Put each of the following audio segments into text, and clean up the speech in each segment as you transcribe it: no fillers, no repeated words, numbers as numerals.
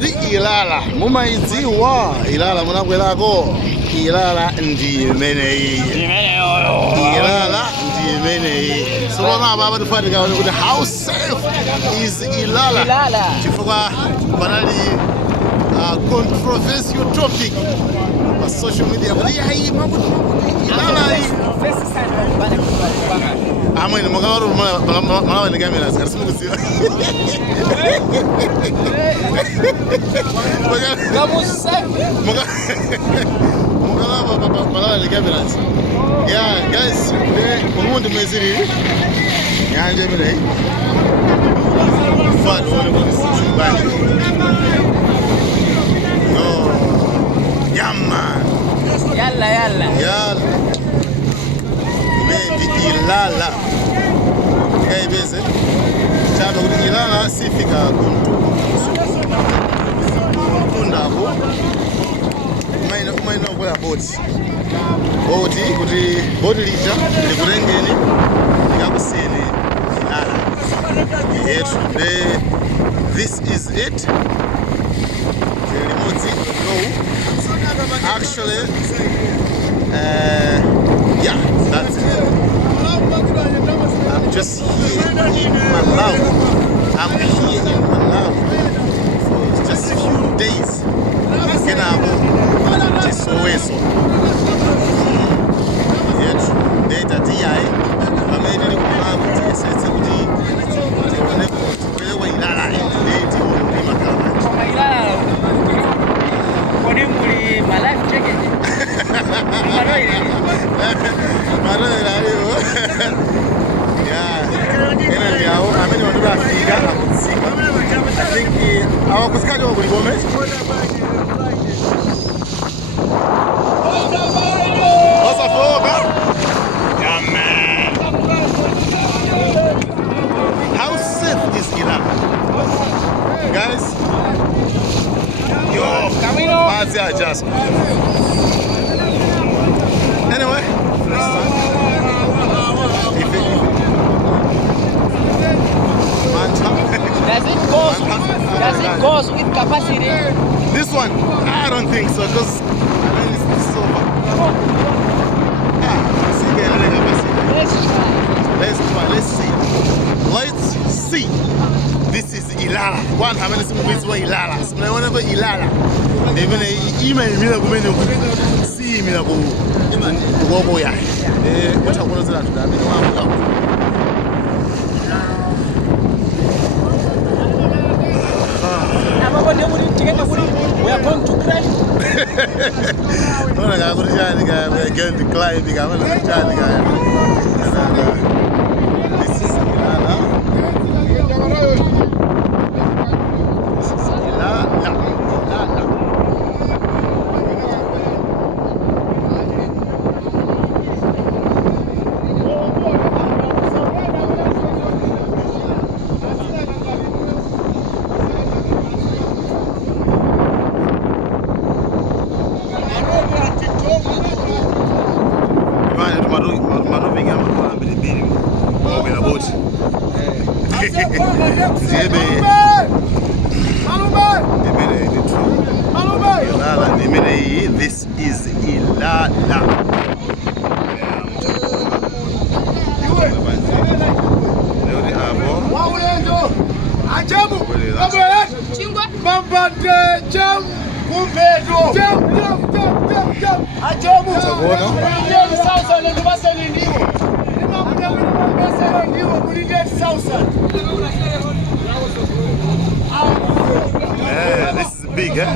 Kodi Ilala mumaidziwa Ilala munakwelako Ilala ndi imeneyi Ilala ndi imeneyi so apa tifatika kuti how safe is Ilala chifukwa panali controversial topic pa social media kuti yayi makuti Ilala amweni mukawaro malawa ndi cameras kasi mukuziwa malawa ndi cameras yeah guys mumuntu mweziri nyanja imeneyi fado wone kuti sisibani no yamma Yalla Mendi Ilala Kaya ibeze Chado kuti Ilala sifika Kundaku Umaina ukwela boti kuti boti lija likurengeni likakuseni Ilala yetu this is it limodzi no actually yeah, that's it. I'm just here in Malawi. I'm here in Malawi for just a few days. Just always so. Yet, data DI. I made it Malawi. It's a I think our Cuscadio will go next. Yeah, man. How safe is Iran? Guys? Yo, Mazia just. Anyway, Does it goes with capacity? This one, I don't think so, because I know it's silver. Let's see. This is Ilala. One, how many movies were Ilala? So whenever Ilala, even email me like see me like go ya. What I want to that. We are going to crash. We are going to climb. This is Ilala. This is Ilala. This is Ilala. Yeah, this is big, eh?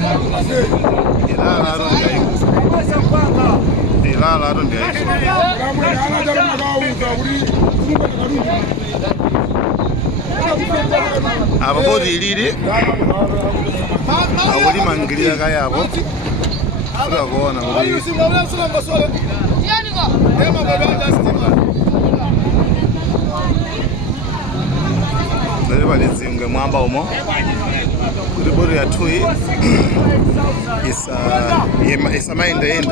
Ilala don't ababodi lili awuli mangilira kayabo tukabona ngale balitsinge mwamba umo kuti bodi ya thui isa maende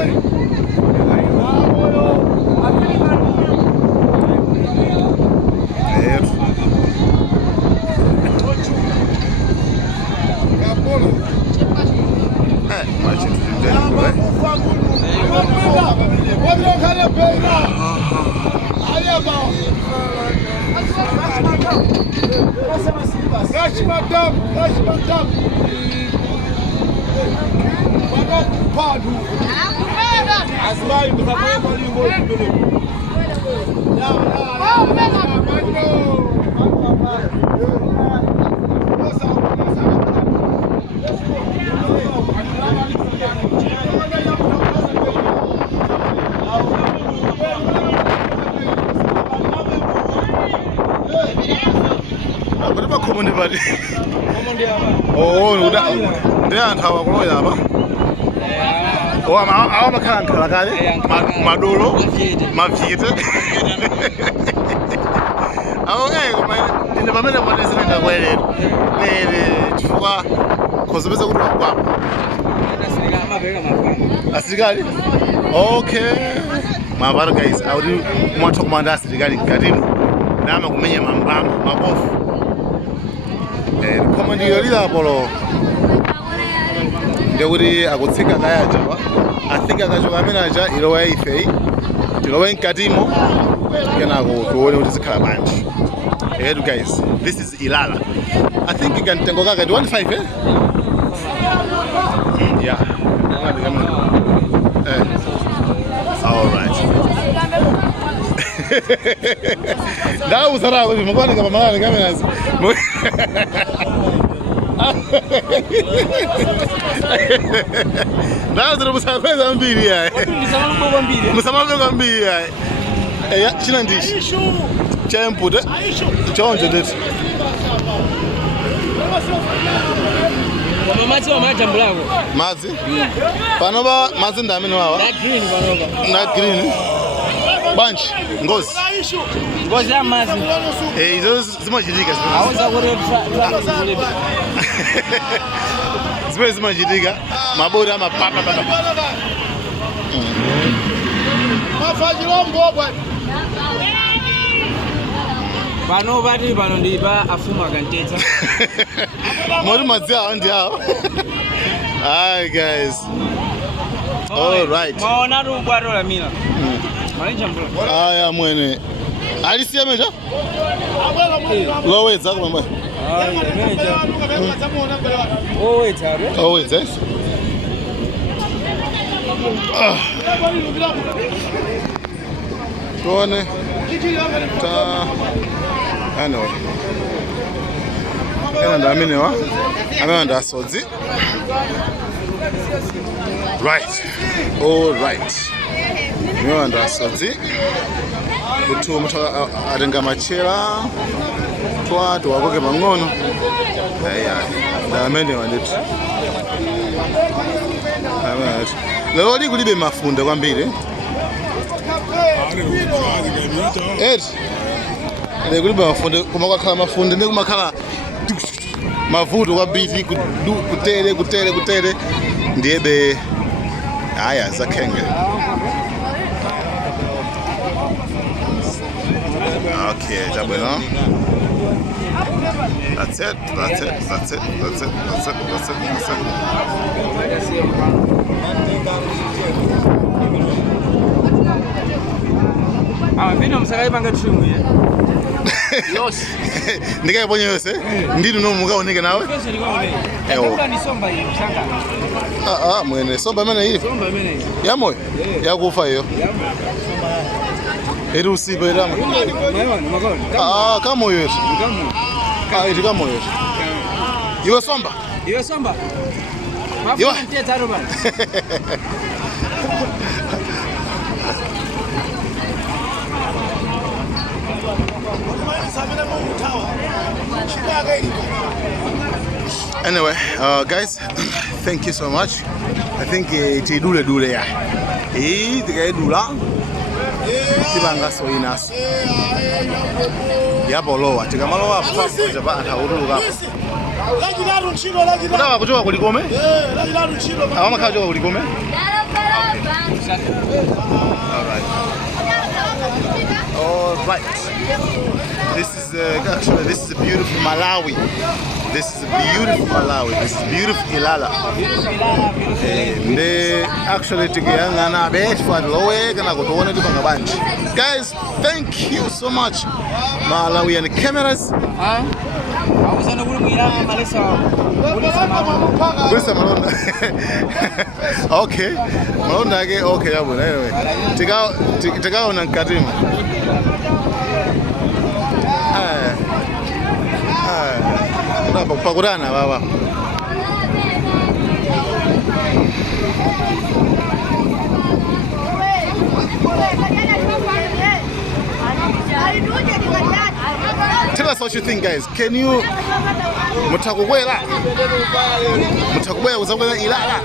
Apollo. Oh, dia anthu akuloya apa? Oh, amakhala nkhala kale madolo mavhite. Okay, koma ine pamene mwanesera ngakwerero. Nere chifukwa khozopeza kuti wakwapa. Asilikali? Okay. Mavaro guys, auri mwatha kumanda asilikali mkatimo. Nama kumenya mambama, mabofu. Komandi yolila apolo. Ndekuti akutsika kaya jawa. I think akachoka amene aja ilowa ife. Tilowe mkatimo. Kenako tuone kuti zikhala bwanji. Guys, this is Ilala. I think you can tengo kaka 15 eh? Yeah. All right. That was around with Mogani Kamala cameras. That was a present video. Musamma Gambia. Chinandish. Champ put it. John did it. Mazi? Panova Mazin Damino. Not green. Bunch. Goes. Goes that Mazi. Hey, those much diggers. I was it's very much digger. My boda, my papa. Nobody Banodiba Afuma Ganteta. Modumazia and Yao. Hi guys. All right. I am when I see a major. Low it's up. Oh, it's this. Go on. Anyway, I'm right. All right. You Sozi. Kutu mtu adenga machela. Twa tuwagoke mangono. Ndamene wandetu. Lero ndi kulibe mafunde kwambiri. Lero kulibe mafunde kuma kwakhala mafunde ndi kumakhala mavuto kwambiri kutere ndiyebe haya zakhenge. Okay, jabwino. That's it. Vino msakai panga trimu ye. Yose. Ndika ponye yose. Ndinu no muga onike nawe. Ewo. Ni somba hiyo sanga. Mwene somba mena hiyo. Somba mena hiyo. Yamoyo. Yakufa hiyo. Eri usibe irama. Kama hiyo. Iri kama hiyo. Iwe somba. Iwe somba. Mafuta nteta roba. Anyway, guys, thank you so much. I think it's dule ya. Tiga dula. Tibanga so inaso. Ya bolowa. Tiga malowa papa jaba atawuluka. Kuna kutoka kulikome? Awama kajoka kulikome? All right. This is actually this is a beautiful Malawi. This is beautiful Malawi. This is beautiful Ilala. They actually tikiyangana bechwa lowe kana kutuona tipanga banji. Guys, thank you so much. Malawian cameras. Awuzana kuli mwilala malesa. Kulisa malonda. Okay. Malonda ake okay yabona anyway. Tikao na nkatima. Pakudana baba. Tell us what you think, guys. Can you mutakukwela uzakwela Ilala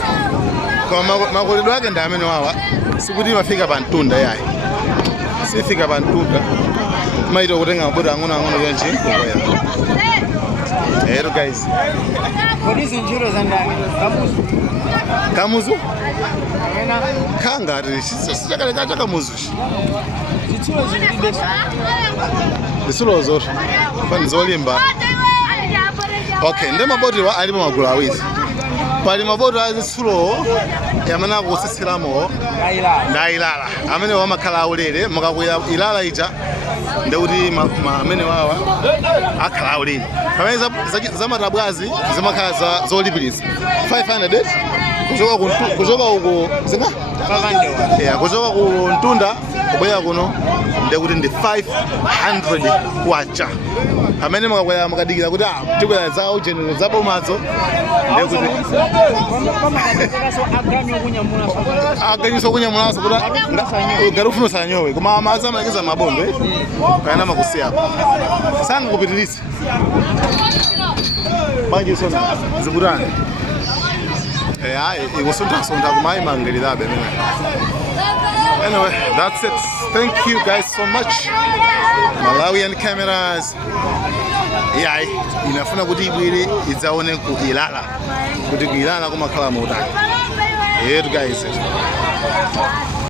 kwa makoledo yake ndamene wawa sikuti mafika pantunda yayi sifika pantunda maito kutenga mabodo ang'ono yonchi hello guys. Polisi njiro za ndani. Kamuzu? Kanga sichakale kamuzu. Zitsulo zilibe. Zitsulo zote. Fani zolimba. Okay, ndema mabodi wa alipo magulu awiri. Pali mabodi wa zitsulo yamana kusisiramo na Ilala. Amene wamakhala aulere mukakwera Ilala ija ndeuti amene wawa akhala aulere. Pamene zamatabwazi zimakhala zolipirisa 500 kuchoka uko zinga 500. Yeah, kuchoka ku Ntunda kubwera kuno ndekuti ndi 500 kwacha. Amene mukakwera mukadikira kuti tikwera za ujeni zapo madzo ndekuti aganyiso kunyamulaso kuti garufuno sanyowe koma amaza amakiza mabondo kana makusiya sanga kupitilisa manje sona zibutani ikusunta kumai mangelilabe mina. Anyway, that's it. Thank you guys so much. Malawian cameras. Yeah, inafuna kuti ibwire idzaone ku Ilala. Kuti ku Ilala kumakhala motani. Here guys.